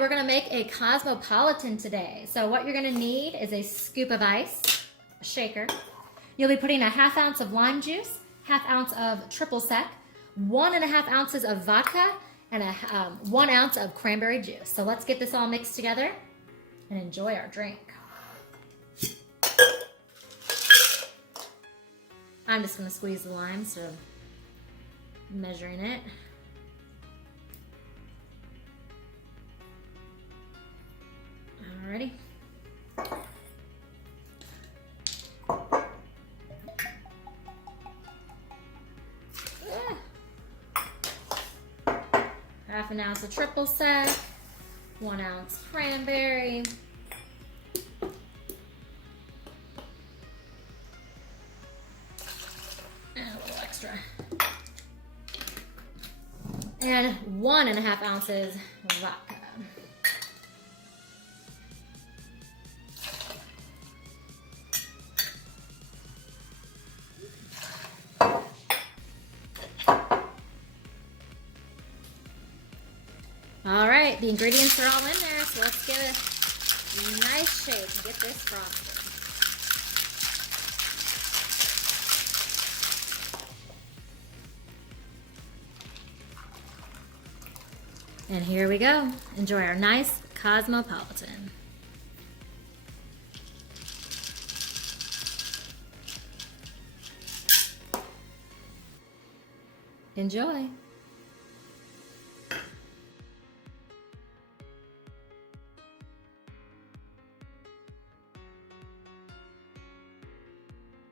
We're gonna make a Cosmopolitan today. So what you're gonna need is a scoop of ice, a shaker. You'll be putting a 1/2 ounce of lime juice, 1/2 ounce of triple sec, 1.5 ounces of vodka, and 1 ounce of cranberry juice. So let's get this all mixed together and enjoy our drink. I'm just gonna squeeze the lime, so measuring it. Alrighty. Half an ounce of triple sec, 1 ounce cranberry, and a little extra, and 1.5 ounces of vodka. All right, the ingredients are all in there, so let's give it a nice shake and get this frosted. And here we go. Enjoy our nice Cosmopolitan. Enjoy.